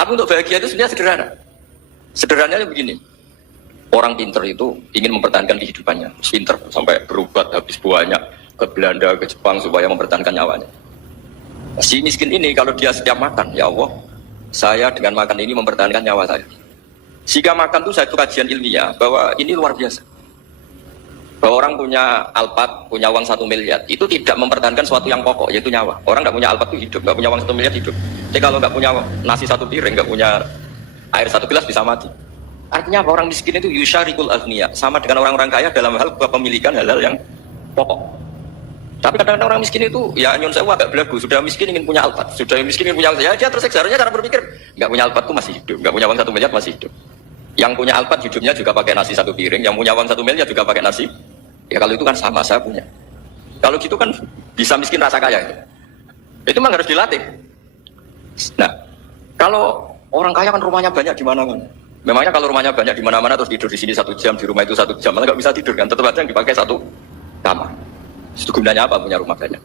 Tapi untuk bahagia itu sebenarnya sederhana. Sederhananya begini. Orang pinter itu ingin mempertahankan kehidupannya. Pinter sampai berobat habis banyak ke Belanda, ke Jepang supaya mempertahankan nyawanya. Si miskin ini kalau dia setiap makan, ya Allah, saya dengan makan ini mempertahankan nyawa saya. Jika makan itu satu kajian ilmiah bahwa ini luar biasa. Bahwa orang punya Alphard, punya uang 1 miliar, itu tidak mempertahankan sesuatu yang pokok, yaitu nyawa. Orang nggak punya Alphard itu hidup, nggak punya uang 1 miliar hidup. Jadi kalau nggak punya nasi 1 piring, nggak punya air 1 gelas bisa mati. Artinya apa? Orang miskin itu yusyarikul aghniya, sama dengan orang-orang kaya dalam hal kepemilikan hal-hal yang pokok. Tapi kadang-kadang orang miskin itu, ya nyun sewu agak belagu, sudah miskin ingin punya Alphard, sudah miskin ingin punya, ya dia tersiksa. Harusnya cara berpikir, nggak punya Alphard itu masih hidup, nggak punya uang 1 miliar masih hidup. Yang punya Alphard hidupnya juga pakai nasi 1 piring, yang punya uang 1 miliar juga pakai nasi. Ya kalau itu kan sama, saya punya. Kalau gitu kan bisa miskin rasa kaya. Itu memang harus dilatih. Nah, kalau orang kaya kan rumahnya banyak di mana-mana. Memangnya kalau rumahnya banyak di mana-mana terus tidur di sini 1 jam, di rumah itu 1 jam, malah nggak bisa tidur kan? Tetap aja yang dipakai 1 kamar. Itu gunanya apa punya rumah banyak?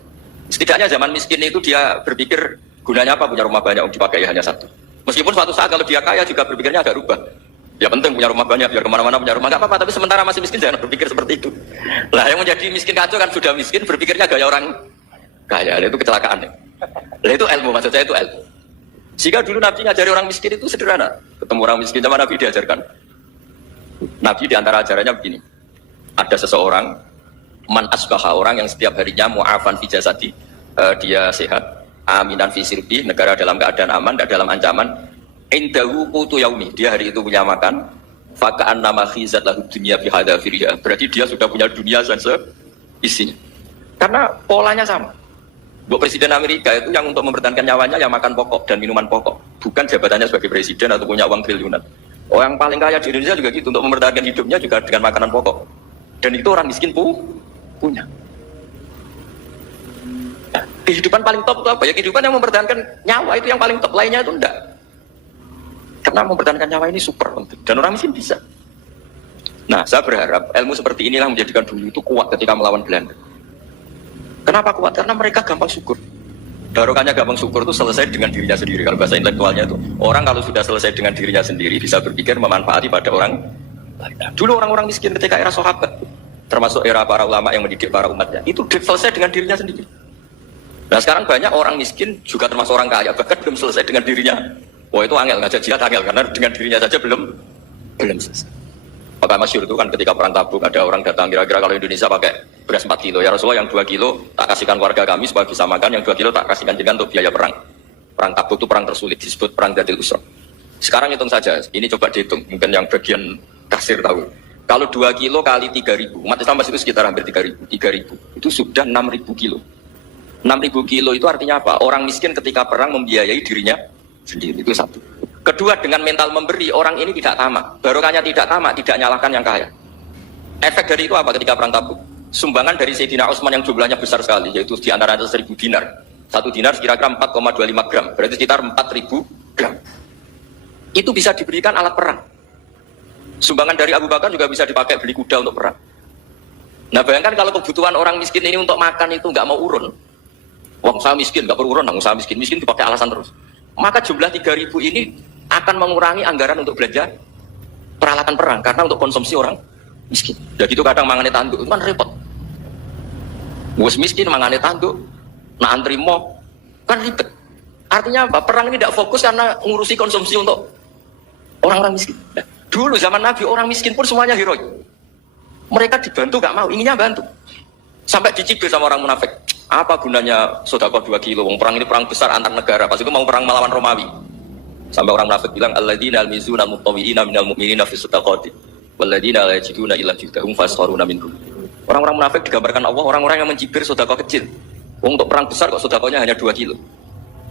Setidaknya zaman miskin itu dia berpikir gunanya apa punya rumah banyak untuk dipakai hanya 1. Meskipun suatu saat kalau dia kaya juga berpikirnya agak rubah. Ya penting punya rumah banyak, biar kemana-mana punya rumah, gak apa-apa, tapi sementara masih miskin jangan berpikir seperti itu. Lah yang menjadi miskin kacau kan sudah miskin, berpikirnya gaya orang kaya, itu kecelakaan. Lah itu ilmu, maksud saya itu ilmu. Jika dulu Nabi ngajari orang miskin itu sederhana, ketemu orang miskin sama Nabi diajarkan. Nabi diantara ajarannya begini, ada seseorang, man asbaha, orang yang setiap harinya mu'afan fi jasadi, dia sehat, aminan fi sirbi, negara dalam keadaan aman, tidak dalam ancaman, indahu qutu yaumi, dia hari itu punya makan, faka'an nama khizat lahu dunia bihadafiriha, berarti dia sudah punya dunia dan seisinya. Karena polanya sama. Buat Presiden Amerika itu yang untuk mempertahankan nyawanya yang makan pokok dan minuman pokok, bukan jabatannya sebagai presiden atau punya uang triliunan. Orang paling kaya di Indonesia juga gitu, untuk mempertahankan hidupnya juga dengan makanan pokok. Dan itu orang miskin punya. Nah, kehidupan paling top itu apa? Ya kehidupan yang mempertahankan nyawa itu yang paling top, lainnya itu enggak. Karena mempertahankan nyawa ini super penting dan orang miskin bisa. Nah, saya berharap ilmu seperti inilah menjadikan dulu itu kuat ketika melawan Belanda. Kenapa kuat? Karena mereka gampang syukur. Barokahnya gampang syukur itu selesai dengan dirinya sendiri. Kalau bahasa intelektualnya itu, orang kalau sudah selesai dengan dirinya sendiri bisa berpikir memanfaati pada orang lain. Dulu orang-orang miskin ketika era sahabat, termasuk era para ulama yang mendidik para umatnya, itu selesai dengan dirinya sendiri. Nah sekarang banyak orang miskin juga termasuk orang kaya, bahkan belum selesai dengan dirinya. Wah itu angel, ngajak jihad angel, karena dengan dirinya saja belum selesai. Maka masyhur itu kan ketika perang Tabuk ada orang datang, kira-kira kalau Indonesia pakai beras 4 kilo, ya Rasulullah yang 2 kilo tak kasihkan keluarga kami supaya bisa makan, yang 2 kilo tak kasihkan jenengan untuk biaya perang. Perang Tabuk itu perang tersulit, disebut perang Dzil Usra. Sekarang hitung saja, ini coba dihitung, mungkin yang bagian kasir tahu. Kalau 2 kilo kali 3.000, umat Islam itu sekitar hampir 3.000, itu sudah 6.000 kilo. 6.000 kilo itu artinya apa? Orang miskin ketika perang membiayai dirinya sendiri, itu satu. Kedua, dengan mental memberi, orang ini tidak tamak. Barokahnya tidak tamak, tidak nyalahkan yang kaya. Efek dari itu apa ketika perang Tabuk? Sumbangan dari Sayyidina Utsman yang jumlahnya besar sekali, yaitu di antara 1.000 dinar. 1 dinar kira-kira 4,25 gram, berarti sekitar 4.000 gram. Itu bisa diberikan alat perang. Sumbangan dari Abu Bakar juga bisa dipakai beli kuda untuk perang. Nah bayangkan kalau kebutuhan orang miskin ini untuk makan itu nggak mau urun. Wong saya miskin, nggak perlu urun, wong saya miskin dipakai alasan terus. Maka jumlah 3.000 ini akan mengurangi anggaran untuk belanja peralatan perang karena untuk konsumsi orang miskin. Jadi itu kadang mangane tanduk itu kan repot. Wes miskin mangane tanduk, nak antri mo kan ribet. Artinya apa? Perang ini tidak fokus karena ngurusi konsumsi untuk orang-orang miskin. Nah, dulu zaman Nabi orang miskin pun semuanya heroik. Mereka dibantu gak mau, inginnya bantu. Sampai dicibir sama orang munafik. Apa gunanya sedekah 2 kilo? Wong perang ini perang besar antar negara. Pas itu mau perang melawan Romawi. Sampai orang munafik bilang alladzina almizuna almuttawiyina minal mu'minina fi sadaqati walladzina la yajiduna illa juhdahum fasharuna minhum. Orang-orang munafik digambarkan Allah orang-orang yang mencibir sedekah kecil. Wong untuk perang besar kok sedekahnya hanya 2 kilo.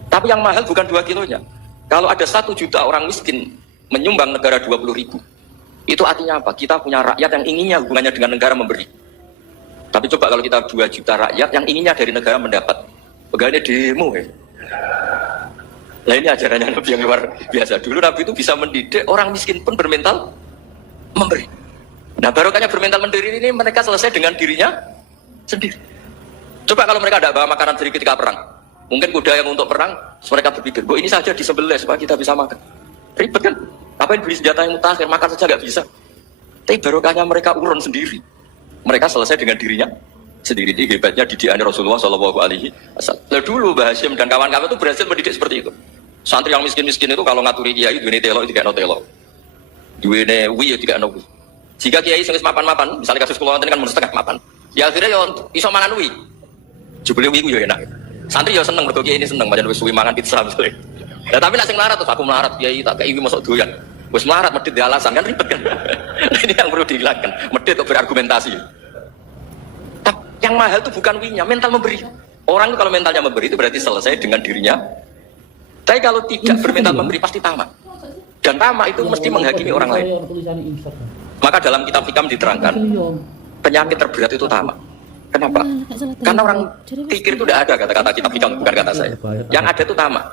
Tapi yang mahal bukan 2 kilonya. Kalau ada 1 juta orang miskin menyumbang negara 20.000, itu artinya apa? Kita punya rakyat yang inginnya hubungannya dengan negara memberi. Tapi coba kalau kita 2 juta rakyat yang inginnya dari negara mendapat, pegawainya demo ya. Nah ini ajarannya Nabi yang luar biasa. Dulu Nabi itu bisa mendidik orang miskin pun bermental memberi. Nah barokahnya bermental mendiri ini mereka selesai dengan dirinya sendiri. Coba kalau mereka tidak bawa makanan sendiri ketika perang, mungkin kuda yang untuk perang Mereka berpikir, "Bu, ini saja disembelih supaya kita bisa makan." Ribet kan? Ngapain beli senjata yang mutakhir, makan saja nggak bisa. Tapi barokahnya mereka urun sendiri. Mereka selesai dengan dirinya sendiri. Ini hebatnya didikan Rasulullah Shallallahu Alaihi Wasallam. Nah, dulu Mbah Hashim dan kawan-kawan itu berhasil mendidik seperti itu. Santri yang miskin-miskin itu kalau ngaturi kiai, duwene telo itu tidak no telo, duwene wi tidak no wi. Jika kiai sing mapan-mapan, misalnya kasus kula kan mun setengah mapan, ya akhirnya ya iso mangan wi. Jebule wi ku ya enak. Santri ya seneng mergo kiai ini seneng pancen wis suwi mangan pizza misalnya. Nah, tapi nek sing melarat terus aku melarat kiai tak kei mosok doyan. Wis melarat medhit di alasan kan ribet kan. Ini yang perlu dihilangkan. Medhit kok berargumentasi. Tapi yang mahal itu bukan winya, mental memberi. Orang itu kalau mentalnya memberi itu berarti selesai dengan dirinya. Tapi kalau tidak bermental memberi pasti tamak. Dan tamak itu mesti menghakimi orang lain. Maka dalam kitab hikam diterangkan penyakit terberat itu tamak. Kenapa? Karena orang pikir itu tidak ada kata-kata kitab hikam, bukan kata saya. Yang ada itu tamak.